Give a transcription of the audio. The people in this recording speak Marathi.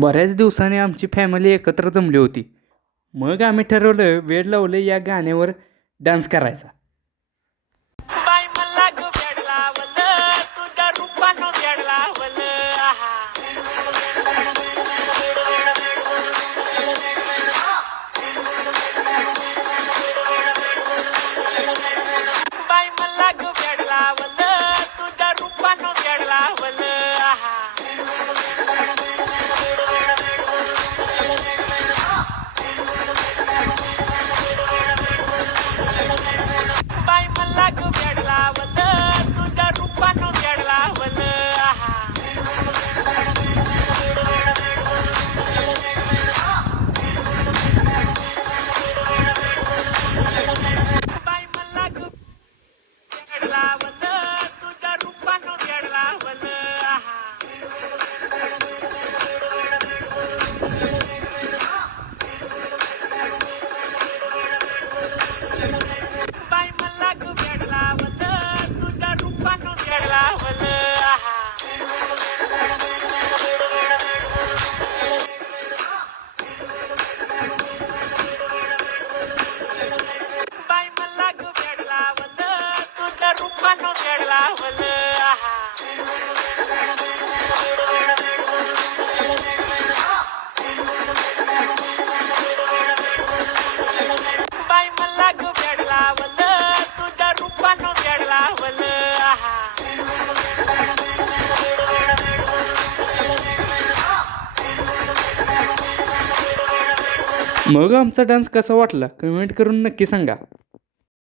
बऱ्याच दिवसांनी आमची फॅमिली एकत्र जमली होती. मग आम्ही ठरवलं वेळ लावलं या गाण्यावर डान्स करायचा. बाई मला ग वेड लावलं तुझ्या रूपानं वेड लावलं आहा. बाई मला ग वेड लावलं तुझ्या रूपानं वेड लावलं आहा. बाई मला ग वेड लावलं तुझ्या रूपानं वेड लावलं आहा. बाई मला ग वेड लावलं तुझ्या रूपानं वेड लावलं आहा. बाई मला ग वेड लावलं तुझ्या रूपानं वेड लावलं आहा. बाई मला ग वेड लावलं तुझ्या रूपानं वेड लावलं आहा. बाई मला ग वेड लावलं तुझ्या रूपानं वेड लावलं आहा. मग आमचा डान्स कसा वाटला कमेंट करून नक्की सांगा.